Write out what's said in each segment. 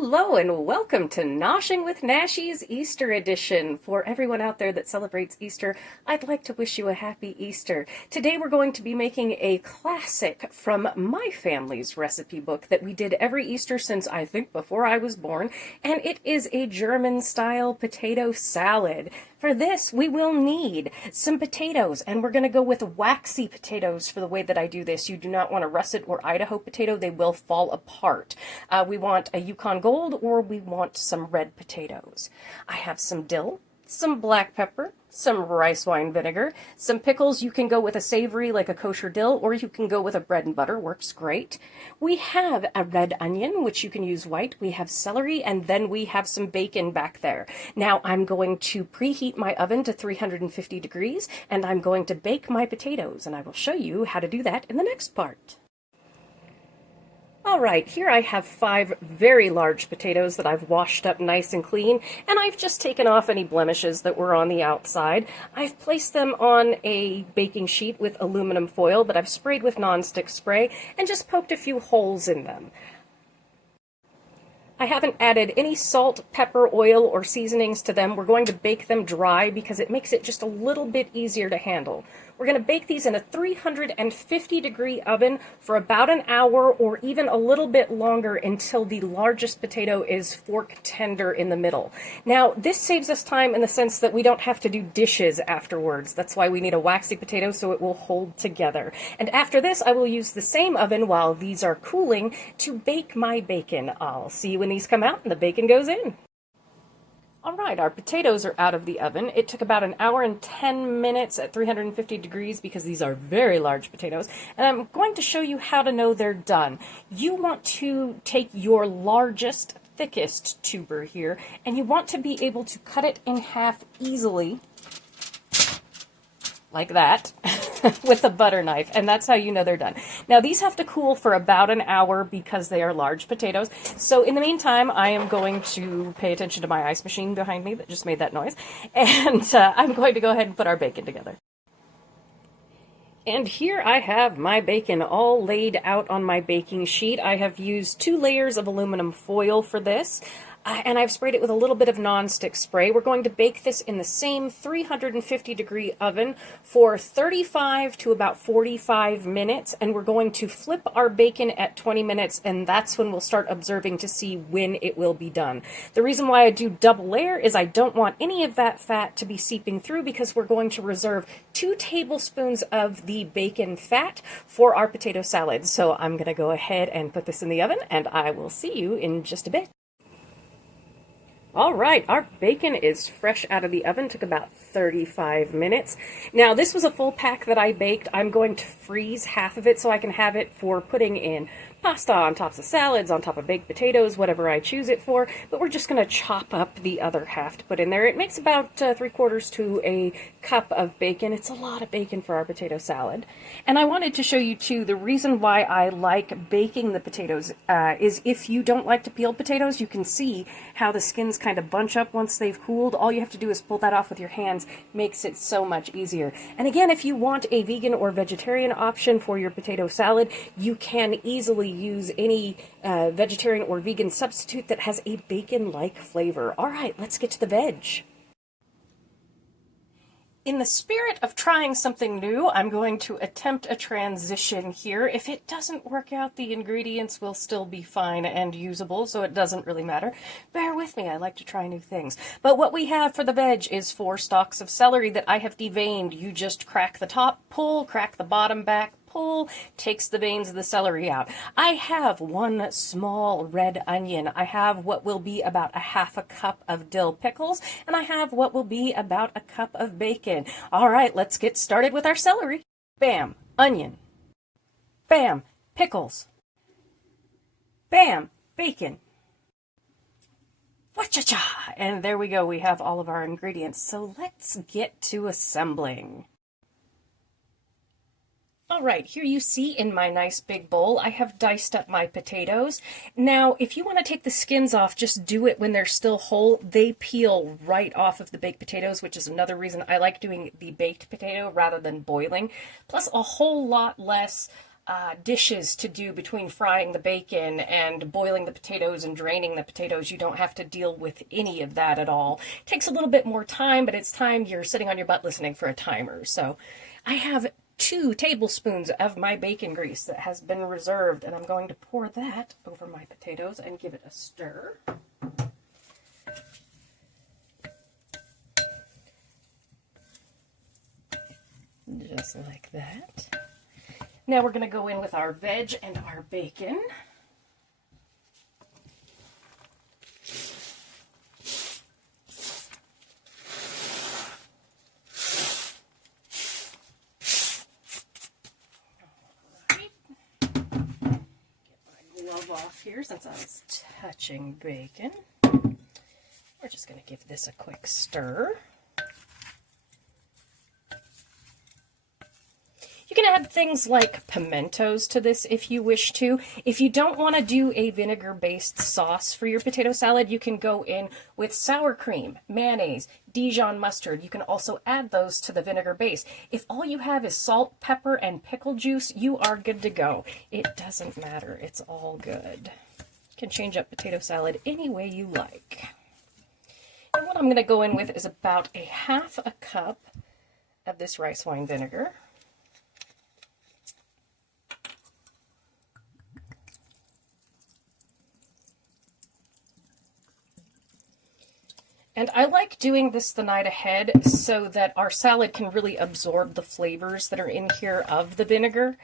Hello and welcome to Noshing with Nashi's Easter edition. For everyone out there that celebrates Easter, I'd like to wish you a happy Easter. Today we're going to be making a classic from my family's recipe book that we did every Easter since I think before I was born, and it is a German-style potato salad. For this, we will need some potatoes, and we're going to go with waxy potatoes for the way that I do this. You do not want a russet or Idaho potato. They will fall apart. We want a Yukon Gold, or we want some red potatoes. I have some dill, some black pepper, some rice wine vinegar, some pickles. You can go with a savory like a kosher dill, or you can go with a bread and butter, works great. We have a red onion, which you can use white. We have celery, and then we have some bacon back there. Now I'm going to preheat my oven to 350 degrees, and I'm going to bake my potatoes, and I will show you how to do that in the next part. All right, here I have 5 very large potatoes that I've washed up nice and clean, and I've just taken off any blemishes that were on the outside. I've placed them on a baking sheet with aluminum foil that I've sprayed with nonstick spray and just poked a few holes in them. I haven't added any salt, pepper, oil, or seasonings to them. We're going to bake them dry because it makes it just a little bit easier to handle. We're going to bake these in a 350 degree oven for about an hour or even a little bit longer until the largest potato is fork tender in the middle. Now, this saves us time in the sense that we don't have to do dishes afterwards. That's why we need a waxy potato so it will hold together. And after this, I will use the same oven while these are cooling to bake my bacon. I'll see you when these come out and the bacon goes in. All right, our potatoes are out of the oven. It took about an hour and 10 minutes at 350 degrees because these are very large potatoes. And I'm going to show you how to know they're done. You want to take your largest, thickest tuber here, and you want to be able to cut it in half easily, like that, with a butter knife, and that's how you know they're done. Now, these have to cool for about an hour because they are large potatoes. So in the meantime, I am going to pay attention to my ice machine behind me that just made that noise, and I'm going to go ahead and put our bacon together. And here I have my bacon all laid out on my baking sheet. I have used 2 layers of aluminum foil for this. And I've sprayed it with a little bit of nonstick spray. We're going to bake this in the same 350 degree oven for 35 to about 45 minutes, and we're going to flip our bacon at 20 minutes, and that's when we'll start observing to see when it will be done. The reason why I do double layer is I don't want any of that fat to be seeping through because we're going to reserve 2 tablespoons of the bacon fat for our potato salad. So I'm going to go ahead and put this in the oven, and I will see you in just a bit. All right, our bacon is fresh out of the oven, took about 35 minutes. Now, this was a full pack that I baked. I'm going to freeze half of it so I can have it for putting in pasta on tops of salads, on top of baked potatoes, whatever I choose it for, but we're just going to chop up the other half to put in there. It makes about 3/4 to a cup of bacon. It's a lot of bacon for our potato salad. And I wanted to show you, too, the reason why I like baking the potatoes is if you don't like to peel potatoes, you can see how the skins kind of bunch up once they've cooled. All you have to do is pull that off with your hands. Makes it so much easier. And again, if you want a vegan or vegetarian option for your potato salad, you can easily use any vegetarian or vegan substitute that has a bacon-like flavor. All right, let's get to the veg. In the spirit of trying something new, I'm going to attempt a transition here. If it doesn't work out, the ingredients will still be fine and usable, so it doesn't really matter. Bear with me, I like to try new things. But what we have for the veg is 4 stalks of celery that I have deveined. You just crack the top, pull, crack the bottom back, pull, takes the veins of the celery out. I have 1 small red onion. I have what will be about a half a cup of dill pickles, and I have what will be about a cup of bacon. All right, let's get started with our celery. Bam, onion. Bam, pickles. Bam, bacon. Wa-cha-cha! And there we go, we have all of our ingredients. So let's get to assembling. All right, here you see in my nice big bowl, I have diced up my potatoes. Now, if you want to take the skins off, just do it when they're still whole. They peel right off of the baked potatoes, which is another reason I like doing the baked potato rather than boiling. Plus, a whole lot less dishes to do between frying the bacon and boiling the potatoes and draining the potatoes. You don't have to deal with any of that at all. It takes a little bit more time, but it's time you're sitting on your butt listening for a timer. So I have 2 tablespoons of my bacon grease that has been reserved, and I'm going to pour that over my potatoes and give it a stir. Just like that. Now we're going to go in with our veg and our bacon. Alright. Get my glove off here since I was touching bacon. We're just going to give this a quick stir. You can add things like pimentos to this if you wish to. If you don't want to do a vinegar-based sauce for your potato salad, you can go in with sour cream, mayonnaise, Dijon mustard. You can also add those to the vinegar base. If all you have is salt, pepper, and pickle juice, you are good to go. It doesn't matter. It's all good. You can change up potato salad any way you like. And what I'm going to go in with is about a half a cup of this rice wine vinegar. And I like doing this the night ahead so that our salad can really absorb the flavors that are in here of the vinegar.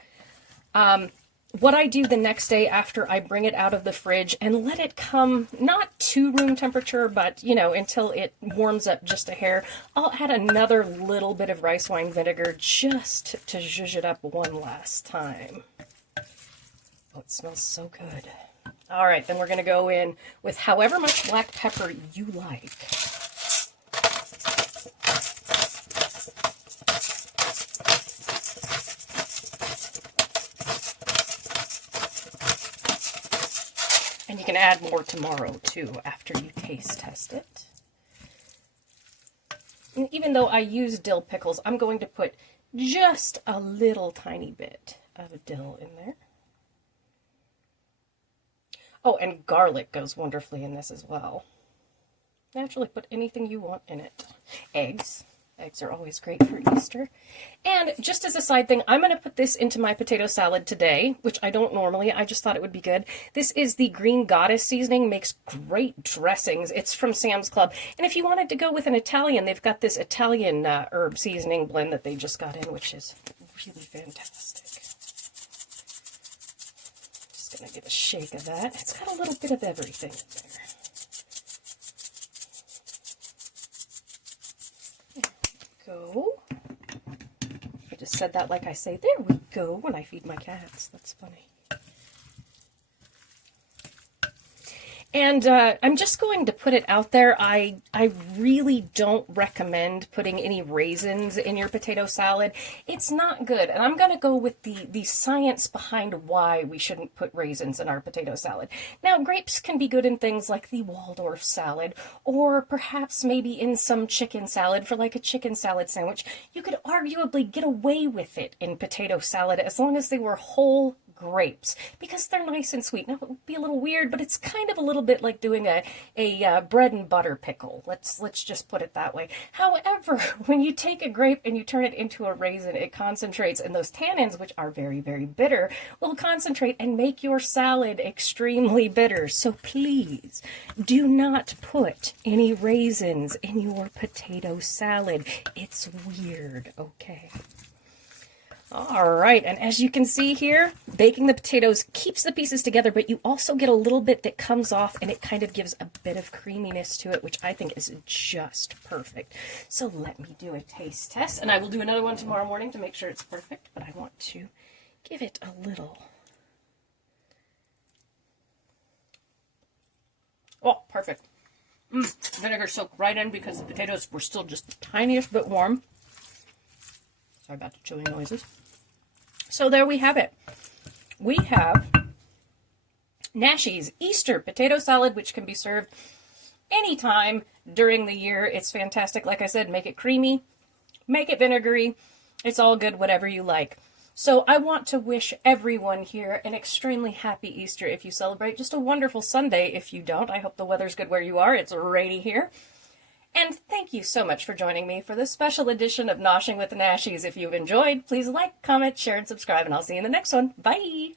What I do the next day after I bring it out of the fridge and let it come, not to room temperature, but, you know, until it warms up just a hair, I'll add another little bit of rice wine vinegar just to zhuzh it up one last time. Oh, it smells so good. All right, then we're going to go in with however much black pepper you like. And you can add more tomorrow, too, after you taste test it. And even though I use dill pickles, I'm going to put just a little tiny bit of dill in there. Oh, and garlic goes wonderfully in this as well. Naturally, put anything you want in it. Eggs. Eggs are always great for Easter. And just as a side thing, I'm going to put this into my potato salad today, which I don't normally. I just thought it would be good. This is the Green Goddess seasoning. Makes great dressings. It's from Sam's Club. And if you wanted to go with an Italian, they've got this Italian herb seasoning blend that they just got in, which is really fantastic. Gonna give a shake of that. It's got a little bit of everything in there. There we go. I just said that like I say, there we go, when I feed my cats. That's funny. And I'm just going to put it out there. I really don't recommend putting any raisins in your potato salad. It's not good. And I'm going to go with the science behind why we shouldn't put raisins in our potato salad. Now, grapes can be good in things like the Waldorf salad, or perhaps maybe in some chicken salad for like a chicken salad sandwich. You could arguably get away with it in potato salad as long as they were whole grapes, because they're nice and sweet. Now, it would be a little weird, but it's kind of a little bit like doing a bread and butter pickle. Let's just put it that way. However, when you take a grape and you turn it into a raisin, it concentrates, and those tannins, which are very, very bitter, will concentrate and make your salad extremely bitter. So please do not put any raisins in your potato salad. It's weird, okay? All right, and as you can see here, baking the potatoes keeps the pieces together, but you also get a little bit that comes off, and it kind of gives a bit of creaminess to it, which I think is just perfect. So let me do a taste test, and I will do another one tomorrow morning to make sure it's perfect, but I want to give it a little. Oh, perfect. Vinegar soaked right in because the potatoes were still just the tiniest bit warm. Sorry about the chewing noises. So there we have it. We have Nashie's Easter potato salad, which can be served anytime during the year. It's fantastic. Like I said, make it creamy, make it vinegary. It's all good, whatever you like. So I want to wish everyone here an extremely happy Easter if you celebrate, just a wonderful Sunday if you don't. I hope the weather's good where you are. It's rainy here. And thank you so much for joining me for this special edition of Noshing with the Nashies. If you've enjoyed, please like, comment, share, and subscribe, and I'll see you in the next one. Bye!